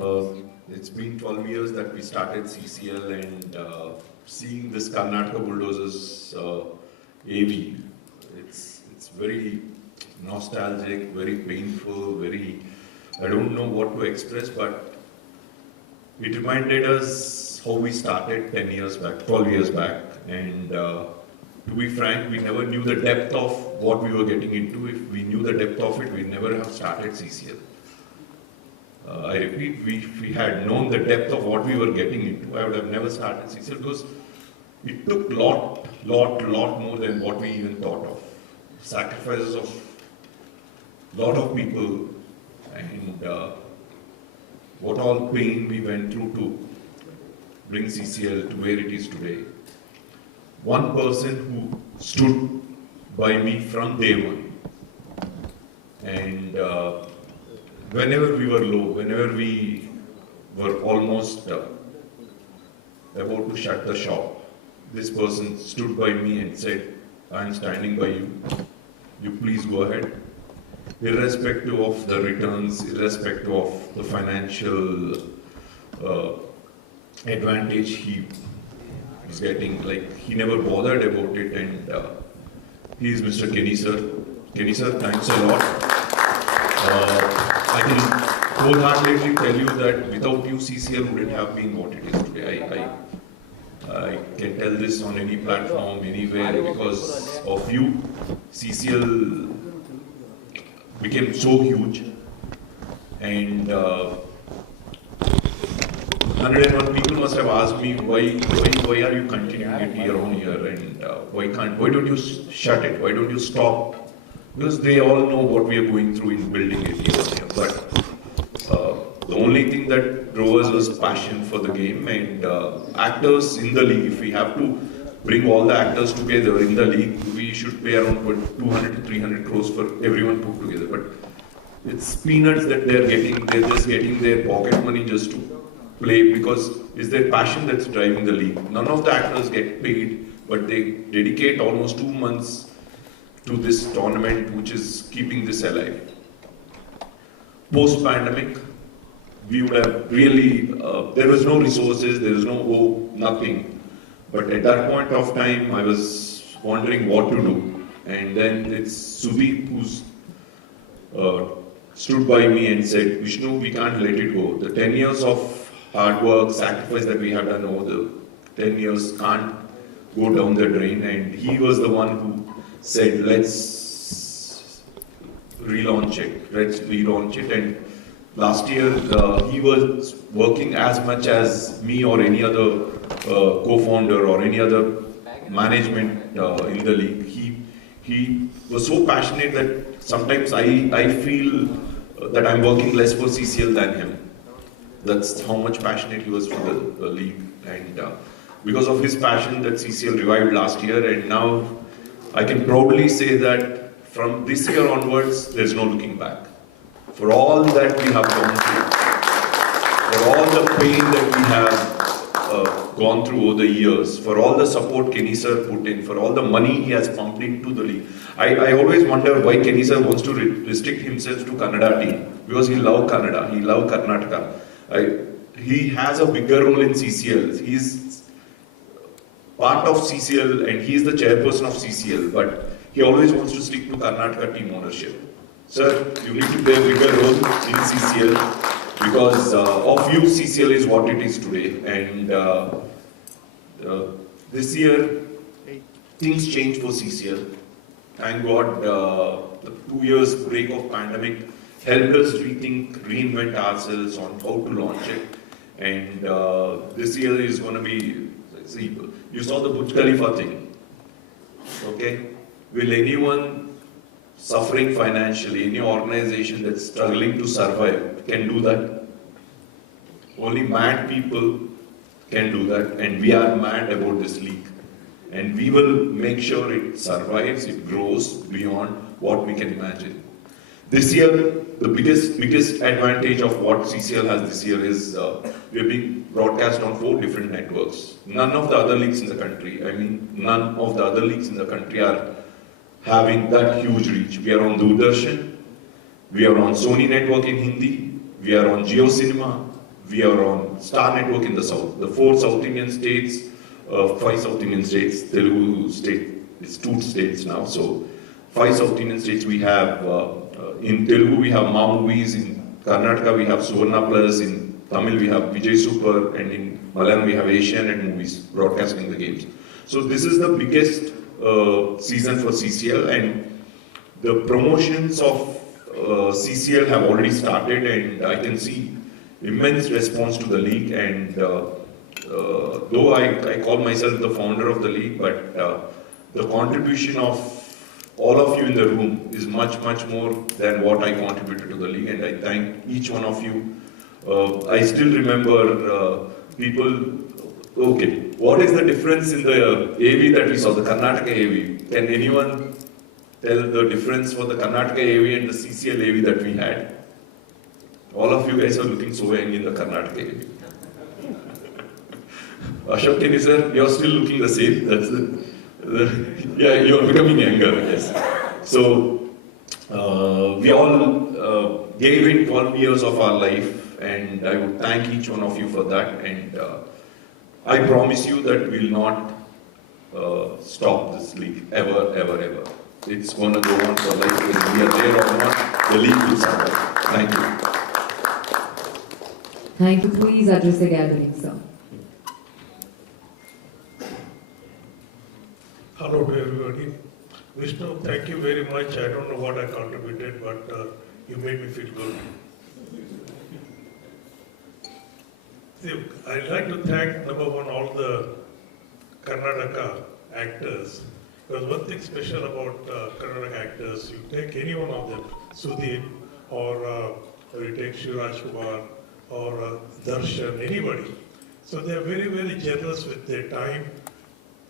Uh, it's been 12 years that we started CCL and uh, seeing this Karnataka Bulldozers uh, AV, it's, it's very nostalgic, very painful, very, I don't know what to express, but it reminded us how we started 10 years back, 12 years back. And uh, to be frank, we never knew the depth of what we were getting into. If we knew the depth of it, we never have started CCL. Uh, I repeat, we, we had known the depth of what we were getting into, I would have never started CCL because it took lot, lot, lot more than what we even thought of. Sacrifices of lot of people and uh, what all pain we went through to bring CCL to where it is today. One person who stood by me from day one and uh, whenever we were low, whenever we were almost uh, about to shut the shop, this person stood by me and said, I am standing by you. You please go ahead. Irrespective of the returns, irrespective of the financial uh, advantage he is getting, like he never bothered about it, and uh, he is Mr. Kenny sir. Kenny sir, thanks a lot. Uh, I can wholeheartedly tell you that without you, CCL wouldn't have been what it is today. I, I, I can tell this on any platform, anywhere, because of you, CCL became so huge. And uh, 101 people must have asked me, why, why, why are you continuing it year on year? And uh, why can't, why don't you shut it? Why don't you stop? Because they all know what we are going through in building it year. But uh, the only thing that drove us was passion for the game and uh, actors in the league. If we have to bring all the actors together in the league, we should pay around what, 200 to 300 crores for everyone put together. But it's peanuts that they're getting. They're just getting their pocket money just to play because it's their passion that's driving the league. None of the actors get paid, but they dedicate almost two months to this tournament, which is keeping this alive. Post pandemic, we would have really, uh, there was no resources, there was no hope, nothing. But at that point of time, I was wondering what to do. And then it's Sudeep who's uh, stood by me and said, Vishnu, we can't let it go. The 10 years of hard work, sacrifice that we have done over the 10 years can't go down the drain. And he was the one who said, let's relaunch it, let's relaunch it. And last year, uh, he was working as much as me or any other uh, co-founder or any other management uh, in the league. He, he was so passionate that sometimes I, I feel that I'm working less for CCL than him. That's how much passionate he was for the, the league. And uh, because of his passion that CCL revived last year and now I can proudly say that from this year onwards, there's no looking back. For all that we have gone through, for all the pain that we have uh, gone through over the years, for all the support Kenny sir put in, for all the money he has pumped into the league. I, I always wonder why Kenny sir wants to re- restrict himself to Kannada team because he love Kannada, he love Karnataka. I, he has a bigger role in CCL. He's part of CCL and he is the chairperson of CCL, but he always wants to stick to Karnataka team ownership. Sir, you need to play a bigger role in CCL because uh, of you, CCL is what it is today. And uh, uh, this year, things changed for CCL. Thank God, uh, the two years break of pandemic helped us rethink, reinvent ourselves on how to launch it. And uh, this year is going to be, see, you saw the Burj Khalifa thing. Okay? Will anyone suffering financially, any organization that's struggling to survive can do that? Only mad people can do that, and we are mad about this league. And we will make sure it survives, it grows beyond what we can imagine. This year, the biggest biggest advantage of what CCL has this year is uh, we are being broadcast on four different networks. None of the other leagues in the country, I mean, none of the other leagues in the country are having that huge reach. We are on Doordarshan, we are on Sony Network in Hindi, we are on Geo Cinema, we are on Star Network in the south. The four South Indian states, uh, five South Indian states, Telugu state is two states now. So five South Indian states we have. Uh, uh, in Telugu we have Ma movies. In Karnataka we have Suvarna Plus. In Tamil we have Vijay Super, and in Malayalam we have Asianet movies broadcasting the games. So this is the biggest uh, season for CCL, and the promotions of uh, CCL have already started, and I can see immense response to the league. And uh, uh, though I, I call myself the founder of the league, but uh, the contribution of all of you in the room is much, much more than what I contributed to the league, and I thank each one of you. I still remember people. Okay, what is the difference in the AV that we saw, the Karnataka AV? Can anyone tell the difference for the Karnataka AV and the CCL AV that we had? All of you guys are looking so young in the Karnataka AV. Ashok Tini sir, you're still looking the same. That's the, the- yeah, you're becoming younger, yes. So uh, we all uh, gave in 12 years of our life, and I would thank each one of you for that. And uh, I promise you that we'll not uh, stop this league ever, ever, ever. It's going to go on for life. Whether we are there or not, the league will survive. Thank you. Thank you. Please address the gathering, sir. Hello to everybody. Vishnu, thank you very much. I don't know what I contributed, but uh, you made me feel good. I'd like to thank number one all the Karnataka actors. Because one thing special about uh, Karnataka actors, you take any one of them, Sudeep or uh, you take Shiraj Kumar or uh, Darshan, anybody. So they are very, very generous with their time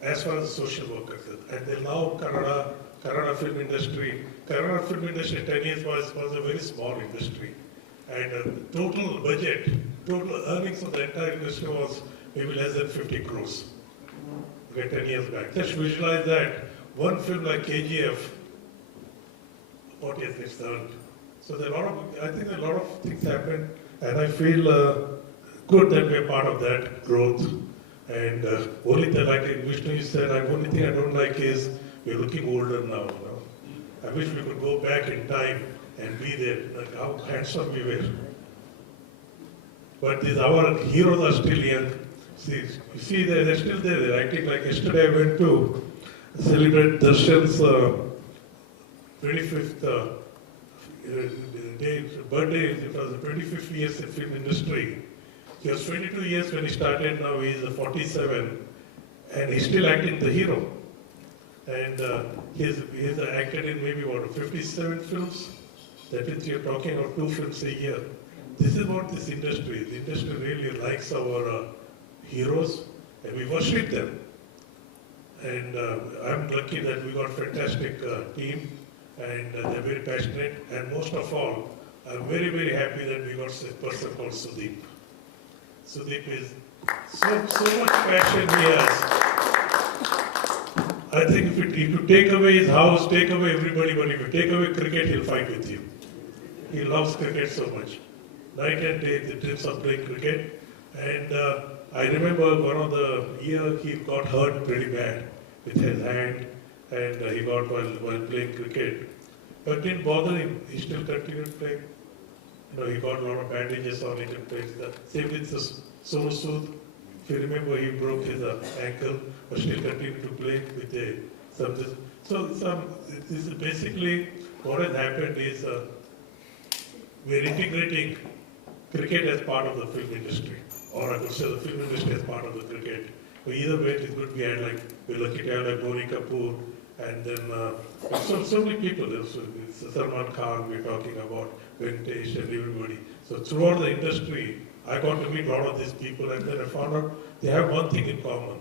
as far as social work. And they love Kannada, Kannada film industry. Kannada film industry 10 years was, was a very small industry. And uh, total budget, total earnings of the entire industry was maybe less than 50 crores. Okay, 10 years back. Just visualize that. One film like KGF, what is it's earned. So there are a lot of, I think a lot of things happened, and I feel uh, good that we're part of that growth. And uh, only thing, like Vishnu you said, the only thing I don't like is we're looking older now. You know? I wish we could go back in time and be there, like how handsome we were. But these our heroes are still young. See, you see, they're, they're still there. They're acting like yesterday. I went to celebrate Darshan's uh, 25th uh, uh, day, birthday. It was the 25th years in film industry. He was 22 years when he started. Now he is 47, and he's still acting the hero. And uh, he's, he's acted in maybe what 57 films. That means you're talking about two films a year. This is what this industry. The industry really likes our uh, heroes, and we worship them. And uh, I'm lucky that we got a fantastic uh, team, and uh, they're very passionate. And most of all, I'm very very happy that we got a person called Sudeep. Sudeep is so so much passion he has. I think if, it, if you take away his house, take away everybody, but if you take away cricket, he'll fight with you. He loves cricket so much. Night and day, the dreams of playing cricket. And uh, I remember one of the year he got hurt pretty bad with his hand, and uh, he got while, while playing cricket. But didn't bother him. He still continued playing. You know, he got a lot of bandages on it and. Same with the Sonu If you remember, he broke his uh, ankle, but still continued to play with a some. So some. This is basically what has happened is uh, we're integrating cricket as part of the film industry, or I could say the film industry as part of the cricket. So either way, it is good. We had like have like Boni Kapoor, and then uh, so so many people. There's uh, Salman Khan. We're talking about Venkatesh and everybody. So throughout the industry, I got to meet a lot of these people, and then I found out they have one thing in common.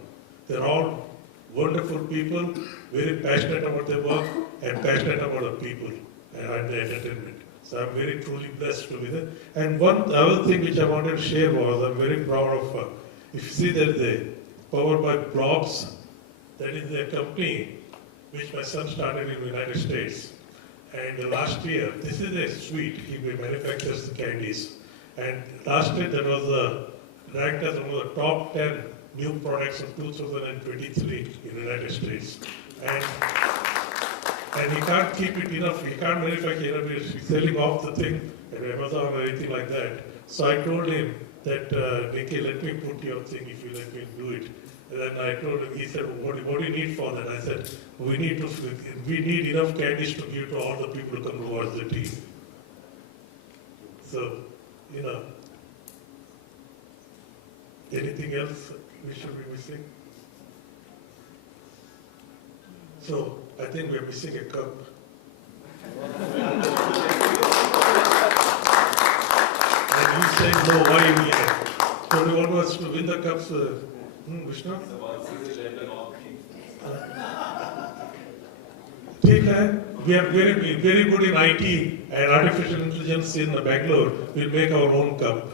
They're all wonderful people, very passionate about their work, and passionate about the people and the entertainment. So I'm very truly blessed to be there. And one other thing which I wanted to share was I'm very proud of. Uh, if you see that the powered by Blobs, that is a company which my son started in the United States. And last year, this is a sweet. He manufactures candies. And last year, that was uh, ranked as one of the top 10 new products of 2023 in the United States. And and he can't keep it enough, he can't manufacture enough, he's selling off the thing at Amazon or anything like that. So I told him that, uh, let me put your thing if you let me do it. And then I told him, he said, what, do- what do you need for that? I said, we need to, we need enough candies to give to all the people who come to watch the team. So, you know, anything else we should be missing? So I think when we sing a cup. and you say no wine here. So the one was to win the cups, uh, hmm, Vishnu? The one ठीक we are very very good in IT and artificial intelligence in Bangalore. We'll make our own cup.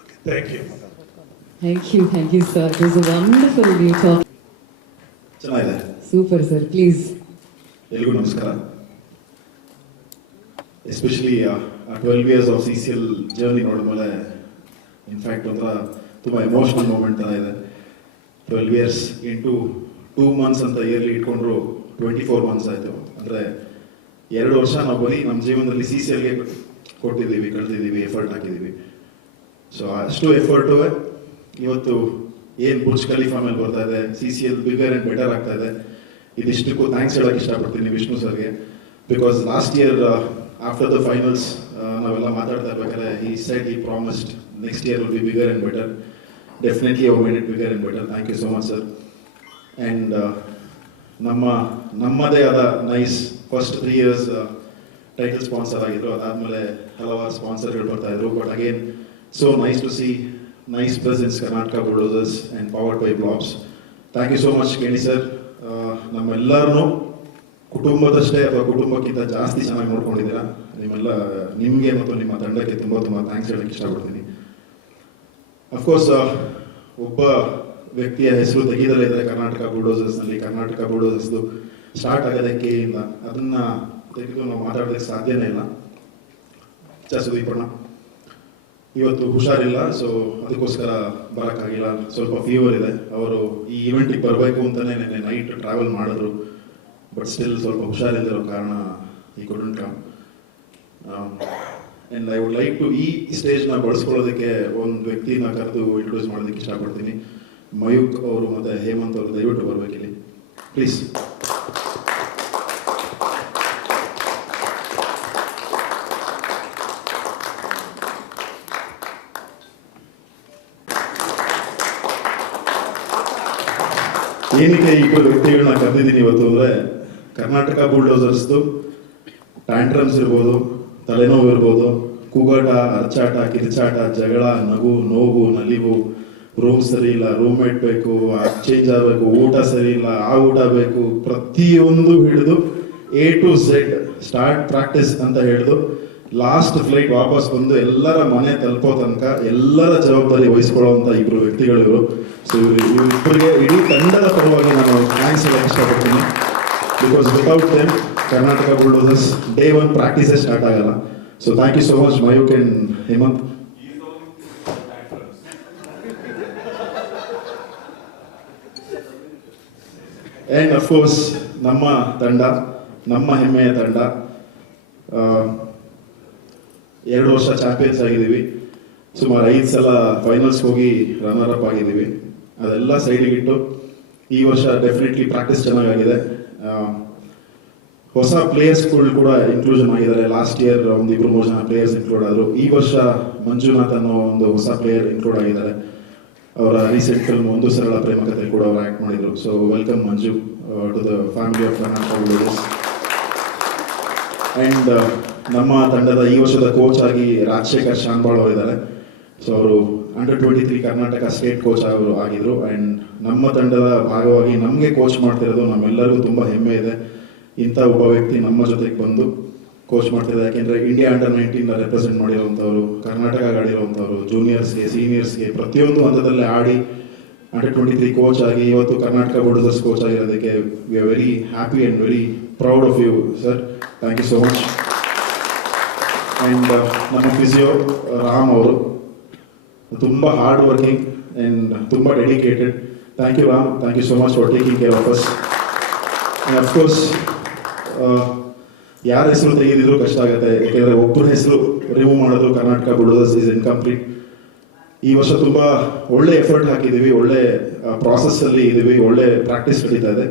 Okay, thank you. Thank you, thank you, sir. It was a wonderful review talk. Jamila. Super, sir please ಎಲ್ರಿಗೂ ನಮಸ್ಕಾರ. Especially twelve years of C C L journey ನೋಡಿದ್ಮೇಲೆ in fact ಒಂಥರ ತುಂಬ emotional moment ಥರ ಇದೆ. Twelve years into two months ಅಂತ yearly ಇಟ್ಕೊಂಡ್ರು twenty four months ಆಯಿತು. ಅಂದರೆ ಎರಡು ವರ್ಷ ನಾವು ಬರೀ ನಮ್ಮ ಜೀವನದಲ್ಲಿ ಸಿ ಸಿ ಎಲ್ಗೆ ಕೊಟ್ಟಿದ್ದೀವಿ ಕಳೆದಿದ್ದೀವಿ ಎಫರ್ಟ್ ಹಾಕಿದ್ದೀವಿ. ಸೊ ಅಷ್ಟು ಎಫರ್ಟು ಇವತ್ತು ಏನು ಬುರ್ಜ್ ಖಲೀಫಾ ಮೇಲೆ ಬರ್ತಾ ಇದೆ C C L bigger and better ಆಗ್ತಾ ಇದೆ. ಇದಿಷ್ಟಕ್ಕೂ ಥ್ಯಾಂಕ್ಸ್ ಹೇಳಕ್ಕೆ ಇಷ್ಟಪಡ್ತೀನಿ ವಿಷ್ಣು ಸರ್ಗೆ. Because last year after the finals ನಾವೆಲ್ಲ ಮಾತಾಡ್ತಾ ಇರ್ಬೇಕಾದ್ರೆ ಈ ಸೈಡ್ ಈ promised next year will be bigger and better definitely have made it bigger and better thank you so much sir and ನಮ್ಮ, ನಮ್ಮದೇ ಆದ nice first three years title sponsor ಆಗಿದ್ರು. ಅದಾದಮೇಲೆ ಹಲವಾರು ಸ್ಪಾನ್ಸರ್ಗಳು ಬರ್ತಾ ಇದ್ರು. But again so nice to see nice presence Karnataka Bulldozers and powered by blocks thank you so much ಕೇಳಿ ಸರ್ ನಮ್ಮೆಲ್ಲರನ್ನೂ ಕುಟುಂಬದಷ್ಟೇ ಅಥವಾ ಕುಟುಂಬಕ್ಕಿಂತ ಜಾಸ್ತಿ ಚೆನ್ನಾಗಿ ನೋಡ್ಕೊಂಡಿದ್ದೀರಾ? ನಿಮ್ಮೆಲ್ಲ, ನಿಮಗೆ ಮತ್ತು ನಿಮ್ಮ ತಂಡಕ್ಕೆ ತುಂಬ ತುಂಬ ಥ್ಯಾಂಕ್ಸ್ ಹೇಳಕ್ಕೆ ಇಷ್ಟಪಡ್ತೀನಿ. ಅಫ್ಕೋರ್ಸ್ ಒಬ್ಬ ವ್ಯಕ್ತಿಯ ಹೆಸರು ತೆಗೆದಲ್ಲೇ ಇದ್ದರೆ ಕರ್ನಾಟಕ ಬುಲ್ಡೋಸರ್ಸ್ನಲ್ಲಿ ಕರ್ನಾಟಕ ಬುಲ್ಡೋಸರ್ಸ್ದು ಸ್ಟಾರ್ಟ್ ಆಗೋದಕ್ಕೆ ಇಂದ, ಅದನ್ನು ತೆಗೆದು ನಾವು ಮಾತಾಡೋದಕ್ಕೆ ಸಾಧ್ಯನೇ ಇಲ್ಲ. ಚ ಸುದೀಪಣ್ಣ ಇವತ್ತು ಹುಷಾರಿಲ್ಲ ಸೊ ಅದಕ್ಕೋಸ್ಕರ ಬರೋಕ್ಕಾಗಿಲ್ಲ. ಸ್ವಲ್ಪ ಫೀವರ್ ಇದೆ. ಅವರು ಈ ಇವೆಂಟಿಗೆ ಬರಬೇಕು ಅಂತಲೇ ನೆನ್ನೆ ನೈಟ್ ಟ್ರಾವೆಲ್ ಮಾಡಿದ್ರು. ಬಟ್ ಸ್ಟಿಲ್ ಸ್ವಲ್ಪ ಹುಷಾರಿಲ್ಲದಿರೋ ಕಾರಣ ಈ couldn't come and I would like to ಈ ಸ್ಟೇಜ್ನ ಬಳಸ್ಕೊಳ್ಳೋದಕ್ಕೆ ಒಂದು ವ್ಯಕ್ತಿನ ಕರೆದು ಇಂಟ್ರೊಡ್ಯೂಸ್ ಮಾಡೋದಕ್ಕೆ ಇಷ್ಟಪಡ್ತೀನಿ. ಮಯೂಕ್ ಅವರು ಮತ್ತು ಹೇಮಂತ್ ಅವರು ದಯವಿಟ್ಟು ಬರಬೇಕಿಲ್ಲಿ. ಪ್ಲೀಸ್ ಏನಕ್ಕೆ ಇಬ್ಬರು ವ್ಯಕ್ತಿಗಳನ್ನ ಕರೆದಿದ್ದೀನಿ ಇವತ್ತು ಅಂದ್ರೆ ಕರ್ನಾಟಕ ಬುಲ್ಡೋಸರ್ಸ್ದು ಟ್ಯಾಂಟ್ರಮ್ಸ್ ಇರ್ಬೋದು, ತಲೆನೋವು ಇರ್ಬೋದು ಕೂಗಾಟ ಅರ್ಚಾಟ, ಕಿರಿಚಾಟ, ಜಗಳ, ನಗು, ನೋವು, ನಲಿವು ರೂಮ್ ಸರಿ ಇಲ್ಲ ರೂಮ್ಮೇಟ್ ಬೇಕು ಚೇಂಜ್ ಆಗಬೇಕು, ಊಟ ಸರಿ ಇಲ್ಲ, ಆ ಊಟ ಬೇಕು, ಪ್ರತಿಯೊಂದು ಹಿಡಿದು A to Z start practice ಅಂತ ಹೇಳಿದು ಲಾಸ್ಟ್ ಫ್ಲೈಟ್ ವಾಪಸ್ ಬಂದು ಎಲ್ಲರ ಮನೆ ತಲುಪೋ ತನಕ ಎಲ್ಲರ ಜವಾಬ್ದಾರಿ ವಹಿಸ್ಕೊಳ್ಳುವಂತ ಇಬ್ರು ವ್ಯಕ್ತಿಗಳು ಇವರು ಸೊ ಇಬ್ಬರಿಗೆ ಇಡೀ ತಂಡದ ಪರವಾಗಿ ನಾನು ಥ್ಯಾಂಕ್ಸ್ ಹೇಳಕ್ಕೆ ಇಷ್ಟಪಡ್ತೀನಿ because without them Karnataka Bulldozers day one ಪ್ರಾಕ್ಟೀಸೇ start ಆಗಲ್ಲ. So thank you so much Mayuk and Hemant and of course ನಮ್ಮ ತಂಡ, ನಮ್ಮ ಹೆಮ್ಮೆಯ ತಂಡ. ಎರಡು ವರ್ಷ ಚಾಂಪಿಯನ್ಸ್ ಆಗಿದ್ದೀವಿ. ಸುಮಾರು ಐದು ಸಲ ಫೈನಲ್ಸ್ ಹೋಗಿ ರನ್ನರ್ ಅಪ್ ಆಗಿದ್ದೀವಿ. ಅದೆಲ್ಲ ಸೈಡಿಗಿಟ್ಟು ಈ ವರ್ಷ ಡೆಫಿನೆಟ್ಲಿ ಪ್ರಾಕ್ಟೀಸ್ ಚೆನ್ನಾಗಾಗಿದೆ. ಹೊಸ ಪ್ಲೇಯರ್ಸ್ಗಳು ಕೂಡ ಇನ್ಕ್ಲೂಷನ್ ಆಗಿದ್ದಾರೆ ಲಾಸ್ಟ್ ಇಯರ್ ಒಂದು ಇಬ್ರು ಮೂರು ಜನ ಪ್ಲೇಯರ್ಸ್ ಇನ್ಕ್ಲೂಡ್ ಆದರು. ಈ ವರ್ಷ ಮಂಜುನಾಥ್ ಅನ್ನೋ ಒಂದು ಹೊಸ ಪ್ಲೇಯರ್ ಇನ್ಕ್ಲೂಡ್ ಆಗಿದ್ದಾರೆ. ಅವರ ರೀಸೆಂಟ್ ಫಿಲ್ಮ್ ಒಂದು ಸರಳ ಪ್ರೇಮ ಕಥೆ ಕೂಡ ಅವರು ಆಕ್ಟ್ ಮಾಡಿದ್ರು. So welcome Manju to the family of Karnataka and ನಮ್ಮ ತಂಡದ ಈ ವರ್ಷದ ಕೋಚ್ ಆಗಿ ರಾಜಶೇಖರ್ ಶಾನ್ಬಾಳ್ ಅವರಿದ್ದಾರೆ. ಸೊ ಅವರು under twenty three Karnataka state coach ಆಗಿದ್ರು. ಅಂಡ್ ನಮ್ಮ ತಂಡದ ಭಾಗವಾಗಿ ನಮಗೆ ಕೋಚ್ ಮಾಡ್ತಿರೋದು ನಮ್ಮೆಲ್ಲರಿಗೂ ತುಂಬ ಹೆಮ್ಮೆ ಇದೆ. ಇಂಥ ಒಬ್ಬ ವ್ಯಕ್ತಿ ನಮ್ಮ ಜೊತೆಗೆ ಬಂದು ಕೋಚ್ ಮಾಡ್ತಿದ್ದಾರೆ ಯಾಕೆಂದರೆ ಇಂಡಿಯಾ ಅಂಡರ್ ನೈನ್ಟೀನ್ ರೆಪ್ರೆಸೆಂಟ್ ಮಾಡಿರುವಂಥವ್ರು, ಕರ್ನಾಟಕ ಆಡಿರುವಂಥವ್ರು ಜೂನಿಯರ್ಸ್ಗೆ ಸೀನಿಯರ್ಸ್ಗೆ ಪ್ರತಿಯೊಂದು ಹಂತದಲ್ಲಿ ಆಡಿ ಅಂಡರ್ ಟ್ವೆಂಟಿ ತ್ರೀ ಕೋಚ್ ಆಗಿ ಇವತ್ತು Karnataka bulldozers coach ಆಗಿರೋದಕ್ಕೆ we are very happy and very proud of you sir thank you so much and ನಮ್ಮ ಫಿಸಿಯೋ ರಾಮ್ ಅವರು ತುಂಬ ಹಾರ್ಡ್ ವರ್ಕಿಂಗ್ ಆ್ಯಂಡ್ ತುಂಬ dedicated thank you Ram thank you so much for taking care of us of course ಯಾರ ಹೆಸರು ತೆಗೆದಿದ್ರು ಕಷ್ಟ ಆಗುತ್ತೆ. ಯಾಕೆಂದರೆ ಒಬ್ಬರ ಹೆಸರು ರಿಮೂವ್ ಮಾಡೋದು ಕರ್ನಾಟಕ ಬುಲ್ಡೋಸರ್ಸ್ ಇಸ್ ಇನ್ಕಂಪ್ಲೀಟ್ ಈ ವರ್ಷ ತುಂಬ ಒಳ್ಳೆ ಎಫರ್ಟ್ ಹಾಕಿದ್ದೀವಿ ಒಳ್ಳೆ ಪ್ರಾಸೆಸ್ಸಲ್ಲಿ ಇದ್ದೀವಿ ಒಳ್ಳೆ ಪ್ರಾಕ್ಟೀಸ್ ನಡೀತಾ ಇದೆ.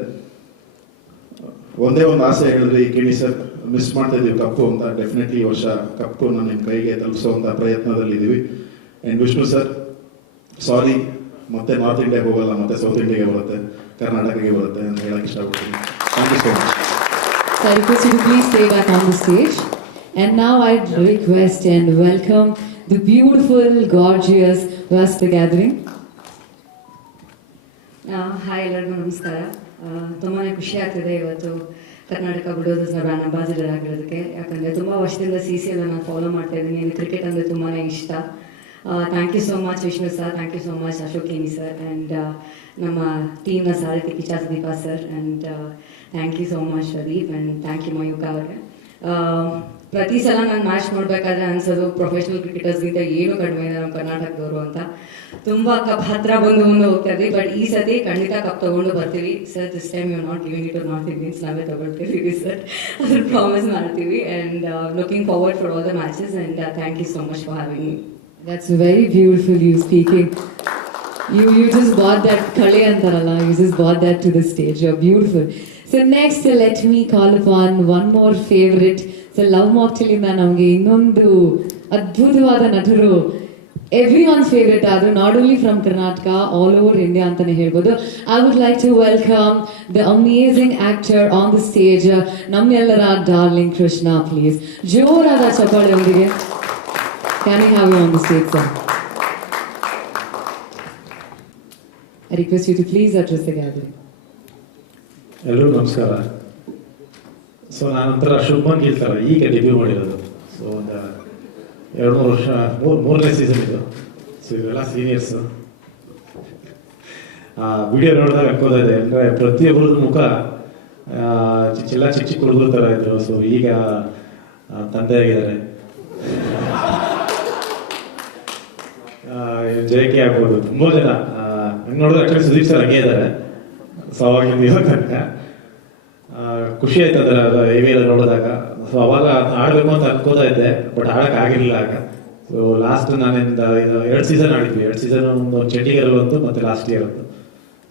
ಒಂದೇ ಒಂದು ಆಸೆ ಹೇಳಿದ್ರಿ, ಕಿಣಿ ಸರ್ ಮಿಸ್ ಮಾಡ್ತಾ ಇದೀವಿ ಕಪ್ಪು ಅಂತ. ಡೆಫಿನೆಟ್ಲಿ ಈ ವರ್ಷ ಕಪ್ಪನ್ನು ನಿಮ್ಮ ಕೈಗೆ ತಲುಪಿಸುವಂತ ಪ್ರಯತ್ನದಲ್ಲಿ ಇದ್ದೀವಿ ಆ್ಯಂಡ್ ವಿಷ್ಣು ಸರ್ ಸಾರಿ ಮತ್ತೆ ನಾರ್ತ್ ಇಂಡಿಯಾಗೆ ಹೋಗಲ್ಲ ಮತ್ತೆ ಸೌತ್ ಇಂಡಿಯಾಗೆ ಬರುತ್ತೆ ಕರ್ನಾಟಕಕ್ಕೆ ಬರುತ್ತೆ ಅಂತ ಹೇಳಕ್ಕೆ ಇಷ್ಟಪಡ್ತೀನಿ. Thank you so much So I request you to please stay back on the stage. And now I request and welcome the beautiful, gorgeous Vasta Gathering. Hi ಎಲ್ಲರಿಗೂ ನಮಸ್ಕಾರ. ತುಂಬಾ ಖುಷಿ ಆಗ್ತಿದೆ ಇವತ್ತು ಕರ್ನಾಟಕ ಬಿಡೋದು ಸರ್ ಬ್ರ್ಯಾಂಡ್ ಅಂಬಾಸಿಡರ್ ಆಗಿರೋದಕ್ಕೆ ಯಾಕಂದರೆ ತುಂಬ ವರ್ಷದಿಂದ ಸಿ ಸಿ ಎಲ್ಲ ನಾನು ಫಾಲೋ ಮಾಡ್ತಾ ಇದ್ದೀನಿ. ಕ್ರಿಕೆಟ್ ಅಂದರೆ ತುಂಬಾ ಇಷ್ಟ. Thank you so much Vishnu sir thank you so much Ashok Keni sir and ನಮ್ಮ ಟೀಮ್ನ ಸಾರಥಿ Kiccha Sudeep sir and thank you so much Pradeep and thank you Mayuka ಅವರೇ. ಪ್ರತಿ ಸಲ ನಾನು ಮ್ಯಾಚ್ ನೋಡಬೇಕಾದ್ರೆ ಅನ್ಸೋದು ಪ್ರೊಫೆಷನಲ್ ಕ್ರಿಕೆಟರ್ಸ್ಗಿಂತ ಏನು ಕಡಿಮೆ ಇದೆ ನಮ್ಮ ಕರ್ನಾಟಕದವರು ಅಂತ. ತುಂಬ ಕಪ್ ಹತ್ರ ಬಂದು ಮುಂದೆ ಹೋಗ್ತಾ ಇದ್ವಿ ಬಟ್ ಈ ಸತಿ ಖಂಡಿತ ಕಪ್ ತಗೊಂಡು ಬರ್ತೀವಿ. Sir this time you not giving it north Indians ನಾವೇ ತಗೊಳ್ತೀವಿ ಸರ್ ಅದ್ರ ಪ್ರಾಮಿಸ್ ಮಾಡ್ತೀವಿ and looking forward for all the matches and thank you so much for having That's very beautiful, you speaking. You, you just brought that Kale Antarala, you just brought that to the stage. You're beautiful. Next, uh, let me call upon one more favorite. So love ಮಾಕ್ಟೆಲಿಂದ ನಮಗೆ ಇನ್ನೊಂದು ಅದ್ಭುತವಾದ ನಟರು every ones favourite ಆದರು not only from Karnataka all over India ಅಂತಾನೆ ಹೇಳ್ಬೋದು I would like to welcome the on actor on the stage ನಮ್ಮೆಲ್ಲರ darling Krishna please ಜೋರಾದ ಚಪ್ಪಾಳೆಯೊಂದಿಗೆ Can Howell on the stage, sir? I request you to please address the gathering. ಎಲ್ಲರೂ ನಮಸ್ಕಾರ. So ನಾನು ಒಂಥರ ಶುಭ್ಮನ್ ಗಿಲ್ ಈಗ ಡೆಬ್ಯೂ ಮಾಡಿರೋದು. ಸೊ ಒಂದು ಎರಡು ಮೂರು ವರ್ಷ ಮೂರು ಮೂರನೇ ಸೀಸನ್ ಇದು. ಸೊ ಇವೆಲ್ಲ ಸೀನಿಯರ್ಸು ವಿಡಿಯೋ ನೋಡಿದಾಗ ಅಕ್ಕೋತಾ ಇದೆ. ಅಂದರೆ ಪ್ರತಿಯೊಬ್ಬರದ್ದು ಮುಖ ಎಲ್ಲ ಚಿಕ್ಕ ಚಿಕ್ಕ ಹುಡುಗರ ಥರ ಇದ್ರು. ಸೊ ಈಗ ತಂದೆ ಆಗಿದ್ದಾರೆ. ಜೆ ಕೆ ಆಗ್ಬೋದು. ತುಂಬಾ ಜನ ನಂಗೆ ನೋಡಿದ್ರೆ ಆ್ಯಕ್ಚುಲಿ ಸುದೀಪ್ ಸರ್ ಹಂಗೆ ಇದ್ದಾರೆ. ಸೊ ಅವಾಗಿಂದ ತನಕ ಖುಷಿ ಆಯ್ತು ಅದರ ಎ ನೋಡಿದಾಗ. ಸೊ ಅವಾಗ ಆಡಬೇಕು ಅಂತ ಅನ್ಕೋತಾ ಇದ್ದೆ ಬಟ್ ಆಡಕ್ ಆಗಿರ್ಲಿಲ್ಲ ಆಗ. ಸೊ ಲಾಸ್ಟ್ ನಾನಿಂದ ಎರಡು ಸೀಸನ್ ಆಡಿದ್ವಿ. ಎರಡು ಸೀಸನ್ ಒಂದು ಚಂಡೀಗರ್ ಬಂತು, ಮತ್ತೆ ಲಾಸ್ಟ್ ಇಯರ್ ಬಂತು.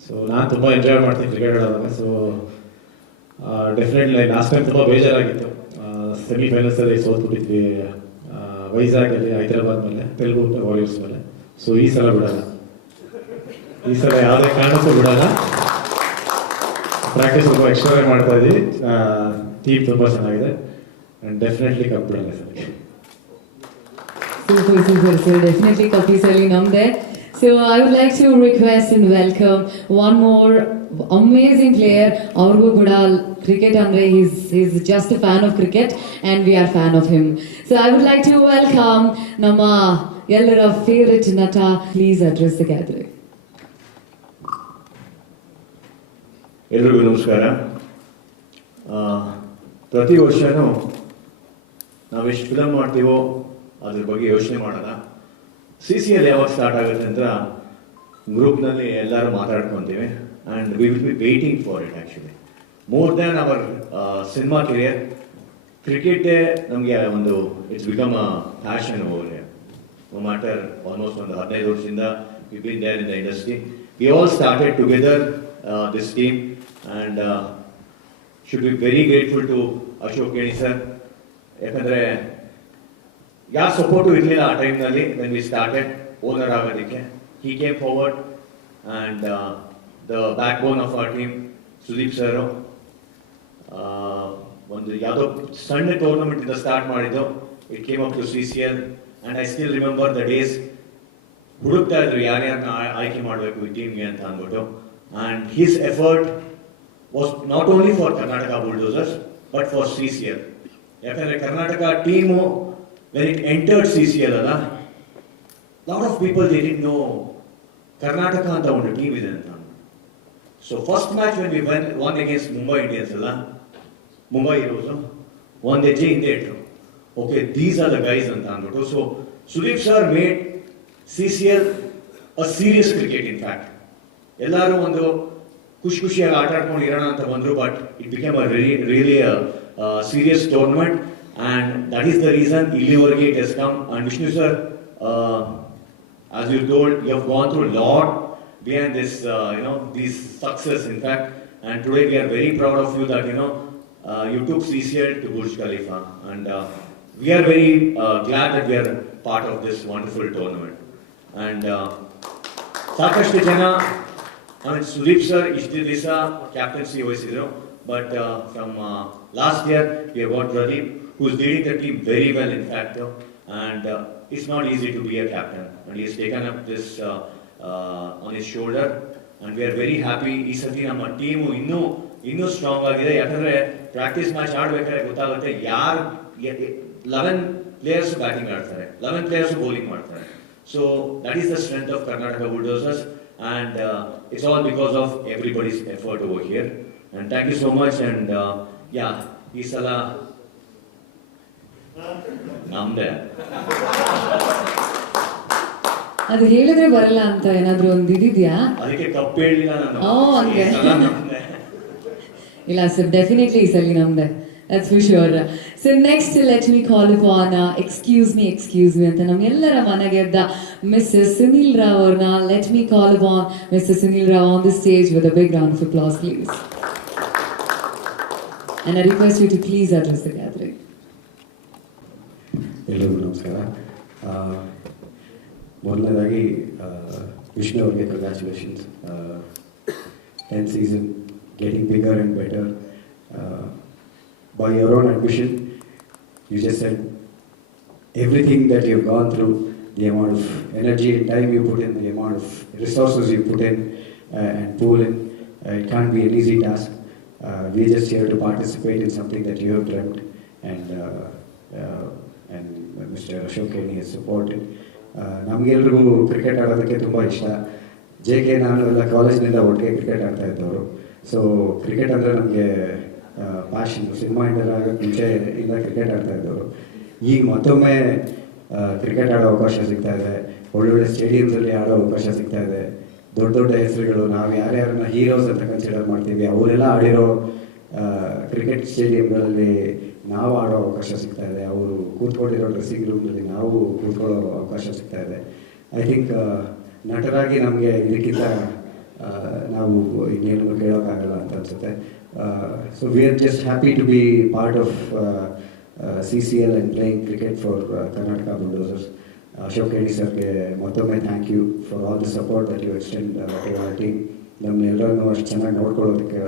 ಸೊ ನಾನು ತುಂಬ ಎಂಜಾಯ್ ಮಾಡ್ತೀನಿ ಕ್ರಿಕೆಟ್ ಆಡೋದಾಗ ಸೊ ಡೆಫಿನೆಟ್ಲಿ ಲಾಸ್ಟ್ ಟೈಮ್ ತುಂಬ ಬೇಜಾರಾಗಿತ್ತು. ಸೆಮಿಫೈನಲ್ಸಲ್ಲಿ ಸೋತ್ಬಿಟ್ಟಿದ್ವಿ. ವೈಜಾಗಲ್ಲಿ ಹೈದರಾಬಾದ್ ಮೇಲೆ, ತೆಲುಗು ವಾರಿಯರ್ಸ್ ಮೇಲೆ. ಸೊ ಈ ಸಲ ಬಿಡಲ್ಲ. ಈ ಸಲ ಯಾವುದೇ ಕಾರಣಕ್ಕೂ ಬಿಡಲ್ಲ. ಪ್ರಾಕ್ಟೀಸ್ ಸ್ವಲ್ಪ ಎಕ್ಸ್ಟ್ರಾ ಮಾಡ್ತಾ ಇದ್ದೀವಿ. ಟೀಮ್ ತುಂಬ ಚೆನ್ನಾಗಿದೆ. ಆ್ಯಂಡ್ ಡೆಫಿನೆಟ್ಲಿ ಕಪ್ ಬಿಡಲ್ಲ sir super super sir definitely cup ಈ ಸಲ there. So I would like to request and welcome one more amazing player. ಅವ್ರಿಗೂ ಕೂಡ ಕ್ರಿಕೆಟ್ ಅಂದ್ರೆ he's is just fan of cricket and we are fan of him so I would like to welcome ನಮ್ಮ ಎಲ್ಲರ favourite ನಟ please address gathering ಎಲ್ರಿಗೂ ನಮಸ್ಕಾರ. ಪ್ರತಿ ವರ್ಷವೂ ನಾವೆಷ್ಟು ಫಿಲಮ್ ಮಾಡ್ತೀವೋ ಅದ್ರ ಬಗ್ಗೆ ಯೋಚನೆ ಮಾಡೋಣ. ಸಿ ಸಿ ಎಲ್ ಯಾವಾಗ ಸ್ಟಾರ್ಟ್ ಆಗುತ್ತೆ ಅಂತ ಗ್ರೂಪ್ನಲ್ಲಿ ಎಲ್ಲರೂ ಮಾತಾಡ್ಕೊತೀವಿ and we will be waiting for it actually more than our cinema career ಕ್ರಿಕೆಟೇ ನಮಗೆ ಒಂದು it's become a passion over matter matter, almost ಒಂದು ಹದಿನೈದು ವರ್ಷದಿಂದ we been there in the industry we all started together this team and should be very grateful to Ashok Keni sir ಯಾಕಂದರೆ ಯಾರ support ಇರಲಿಲ್ಲ ಆ ಟೈಮ್ನಲ್ಲಿ ವೆನ್ ವಿ ಸ್ಟಾರ್ಟೆಡ್ ಓನರ್ ಆಗೋದಕ್ಕೆ he came forward and the backbone of our team Sudeep sir ಆ, ಒಂದು ಯಾವುದೋ ಸಣ್ಣ ಟೂರ್ನಮೆಂಟ್ ಇಂದ ಸ್ಟಾರ್ಟ್ ಮಾಡಿದ್ದು it came up to C C L and I still remember the days ಹುಡುಕ್ತಾ ಇದ್ರು ಯಾರ್ಯಾರನ್ನ ಆಯ್- ಆಯ್ಕೆ ಮಾಡಬೇಕು ಈ ಟೀಮ್ಗೆ ಅಂತ ಅಂದ್ಬಿಟ್ಟು and his effort was not only for Karnataka bulldozers but for C C L ಯಾಕಂದ್ರೆ Karnataka team when it entered CCL, a lot of people they didn't know Karnataka and on the team is So first match when we went, won against Mumbai Indians, la, Mumbai Heroes, one day in theatre. Okay, these are the guys and So Sulip sir made CCL a serious cricket in fact. ಎಲ್ಲರೂ ಒಂದು ಖುಷಿ ಖುಷಿಯಾಗಿ ಆಟ ಆಡ್ಕೊಂಡು ಇರೋಣ ಅಂತ ಬಂದರು but it became a really serious tournament and that is the reason ಇಲ್ಲಿವರೆಗೆ it S come and Vishnu sir as you told, you have gone through a lot behind this, uh, you know, these success, in fact. And today we are very proud of you that, you know, uh, you took CCL to Burj Khalifa. And uh, we are very uh, glad that we are part of this wonderful tournament. And uh, ಸಾಕಷ್ಟು ಜನ ಆಮೇಲೆ Sudeep sir ಇಷ್ಟು ದಿವಸ captaincy ವಹಿಸಿದ್ರು but from last year we got Pradeep who is leading the team very well in fact and it's not easy to be a captain and is taken up this on is shoulder and we are very happy ಈ ಸತಿ ನಮ್ಮ team ಇನ್ನೂ ಇನ್ನೂ strong ಆಗಿದೆ ಯಾಕಂದ್ರೆ practice match ಆಡ್ಬೇಕಾದ್ರೆ ಗೊತ್ತಾಗುತ್ತೆ ಯಾರು eleven players batting ಆಡ್ತಾರೆ ಲೆವೆನ್ ಪ್ಲೇಯರ್ಸ್ ಬೌಲಿಂಗ್ ಮಾಡ್ತಾರೆ so that is the strength of Karnataka bulldozers and it's all because of everybody's effort over here and thank you so much and ಯಾ ಈ ಸಲ ನಮ್ದೆ. ಅದು ಹೇಳಿದ್ರೆ ಬರಲ್ಲ ಅಂತ ಏನಾದ್ರು ಒಂದು ಇದಿದ್ಯಾ? ಅದಕ್ಕೆ ತಪ್ಪು ಹೇಳಿಲ್ಲ ನಾನು. ಓ, ಹಂಗೆ. ಇಲ್ಲ ಸರ್ ಡೆಫಿನೆಟ್ಲಿ ಈ ಸಲ ನಮ್ದೆ. That's for sure so next let me call upon excuse me excuse me ಅಂತ ನಮ್ಮೆಲ್ಲರ ಮನೆಗೆದ್ದ ಮಿಸ್ಸಸ್ ಸುನೀಲ್ ರಾವ್ ಅವ್ರನ್ನ let me call upon Mrs Sunil Rao on the stage with a big round of applause please And I request you to please address the gathering. ಎಲ್ರಿಗೂ ನಮಸ್ಕಾರ ಆ, ಮೊದಲನೇದಾಗಿ ಆ, ವಿಷ್ಣು ಅವ್ರಿಗೆ congratulations ten season getting bigger and better by your own ambition you just said everything that you've gone through, the amount of energy and time you put in, the amount of resources you put in uh, and pull in, uh, it can't be an easy task. Uh, we're just here to participate in something that you have dreamt and, uh, uh, and Mr Ashok has supported. Uh, ನಮಗೆಲ್ರಿಗೂ cricket ಆಡೋದಕ್ಕೆ ತುಂಬ ಇಷ್ಟ. J K ನಾನು ಎಲ್ಲ ಕಾಲೇಜ್ನಿಂದ ಒಟ್ಟಿಗೆ cricket ಆಡ್ತಾ ಇದ್ದವರು. So cricket ಅಂದರೆ ನಮಗೆ ಪ್ಯಾಷನ್ ಸಿನಿಮಾ ಇಂಡರ್ ಆಗೋಕ್ಕೆ ಇಲ್ಲ ಕ್ರಿಕೆಟ್ ಆಡ್ತಾ ಇದ್ದವರು. ಈಗ ಮತ್ತೊಮ್ಮೆ ಕ್ರಿಕೆಟ್ ಆಡೋ ಅವಕಾಶ ಸಿಗ್ತಾ ಇದೆ. ಒಳ್ಳೊಳ್ಳೆ ಸ್ಟೇಡಿಯಮ್ಸಲ್ಲಿ ಆಡೋ ಅವಕಾಶ ಸಿಗ್ತಾ ಇದೆ. ದೊಡ್ಡ ದೊಡ್ಡ ಹೆಸರುಗಳು ನಾವು ಯಾರ್ಯಾರನ್ನ ಹೀರೋಸ್ ಅಂತ ಕನ್ಸಿಡರ್ ಮಾಡ್ತೀವಿ ಅವರೆಲ್ಲ ಆಡಿರೋ ಕ್ರಿಕೆಟ್ ಸ್ಟೇಡಿಯಂಗಳಲ್ಲಿ ನಾವು ಆಡೋ ಅವಕಾಶ ಸಿಗ್ತಾ ಇದೆ. ಅವರು ಕೂತ್ಕೊಂಡಿರೋ ಡ್ರೆಸ್ಸಿಂಗ್ ರೂಮ್ನಲ್ಲಿ ನಾವು ಕೂತ್ಕೊಳ್ಳೋ ಅವಕಾಶ ಸಿಗ್ತಾ ಇದೆ. ಐ ಥಿಂಕ್ ನಟರಾಗಿ ನಮಗೆ ಇದಕ್ಕಿಂತ ನಾವು ಇನ್ನೇನು ಕೇಳೋಕ್ಕಾಗಲ್ಲ ಅಂತ ಅನ್ಸುತ್ತೆ. So we are just happy to be part of C C L and playing cricket for Karnataka Bulldozers Ashok Reddy ಸರ್ಗೆ ಮತ್ತೊಮ್ಮೆ thank you for all the support that you extend team ನಮ್ಮನ್ನೆಲ್ಲರನ್ನೂ ಅಷ್ಟು ಚೆನ್ನಾಗಿ ನೋಡ್ಕೊಳ್ಳೋದಕ್ಕೆ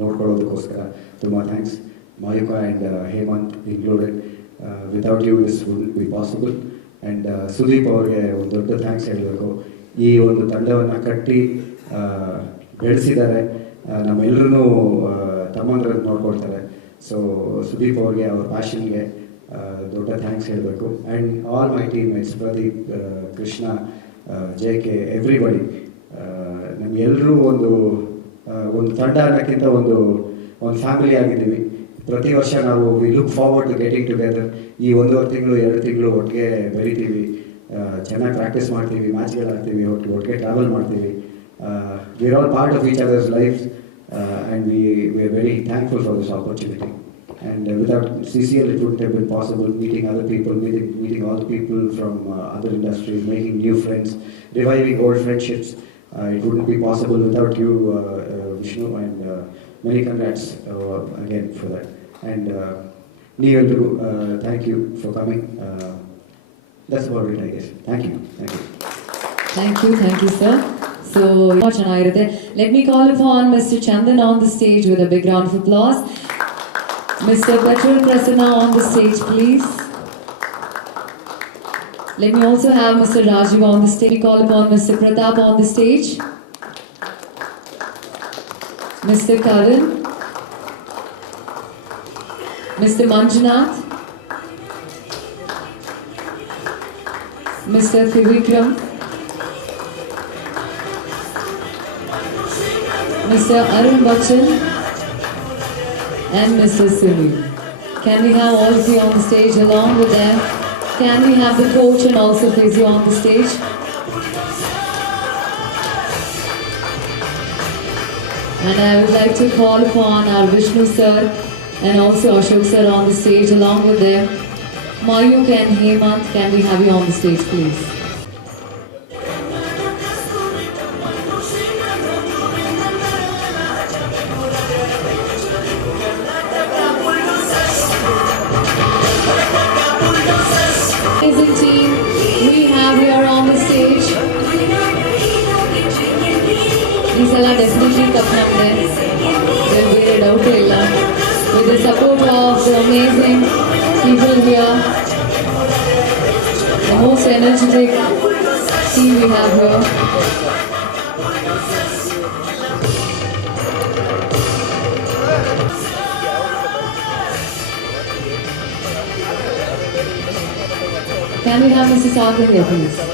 ನೋಡ್ಕೊಳ್ಳೋದಕ್ಕೋಸ್ಕರ ತುಂಬ thanks Mayuka and Hemant included without you this would be possible and Sudeep ಅವ್ರಿಗೆ ಒಂದು ದೊಡ್ಡ ಥ್ಯಾಂಕ್ಸ್ ಹೇಳಬೇಕು. ಈ ಒಂದು ತಂಡವನ್ನು ಕಟ್ಟಿ ಬೆಳೆಸಿದ್ದಾರೆ. ನಮ್ಮೆಲ್ಲರೂ ತಮ್ಮಂದ್ರಲ್ಲಿ ನೋಡ್ಕೊಳ್ತಾರೆ. ಸೊ ಸುದೀಪ್ ಅವ್ರಿಗೆ, ಅವ್ರ ಪ್ಯಾಷನ್ಗೆ ದೊಡ್ಡ ಥ್ಯಾಂಕ್ಸ್ ಹೇಳಬೇಕು. And all my teammates Pradeep Krishna J K everybody ನಮಗೆಲ್ಲರೂ ಒಂದು ಒಂದು ತಂಡ ಅನ್ನೋಕ್ಕಿಂತ ಒಂದು ಒಂದು ಫ್ಯಾಮಿಲಿ ಆಗಿದ್ದೀವಿ. ಪ್ರತಿ ವರ್ಷ ನಾವು we look forward to getting together ಈ ಒಂದೂವರೆ ತಿಂಗಳು ಎರಡು ತಿಂಗಳು ಒಟ್ಟಿಗೆ ಬೆರಿತೀವಿ ಚೆನ್ನಾಗಿ ಪ್ರಾಕ್ಟೀಸ್ ಮಾಡ್ತೀವಿ ಮ್ಯಾಚ್ಗಳು ಆಡ್ತೀವಿ ಒಟ್ಟಿಗೆ ಒಟ್ಟಿಗೆ ಟ್ರಾವೆಲ್ ಮಾಡ್ತೀವಿ we are all part of each others life and we we are very thankful for this opportunity And uh, without CCL, it wouldn't have been possible meeting other people, meeting, meeting all the people from uh, other industries, making new friends, reviving old friendships. Uh, it wouldn't be possible without you, uh, uh, Vishnu, and uh, many congrats uh, again for that. And uh, Neil, uh, thank you for coming. Uh, that's about it, I guess. Thank you. Thank you. Thank you, thank you, sir. So, ತುಂಬ ಚೆನ್ನಾಗಿರುತ್ತೆ let me call upon mister Chandan on the stage with a big round of applause mister Petrol Prasanna on the stage, please. Let me also have Mr. Rajiv on the stage. We call upon Mr. Pratap on the stage. Mr. Karan, Mr. Manjunath, Mr. Thivikram, Mr. Arun Bachchan, and Mr. Simi. Can we have all of you on the stage along with them? Can we have the coach and also physio on the stage? And I would like to call upon our Vishnu sir and also Ashok sir on the stage along with them. Mayuk and Hemant, can we have you on the stage please? Kendi kendinizi sakın yapınız.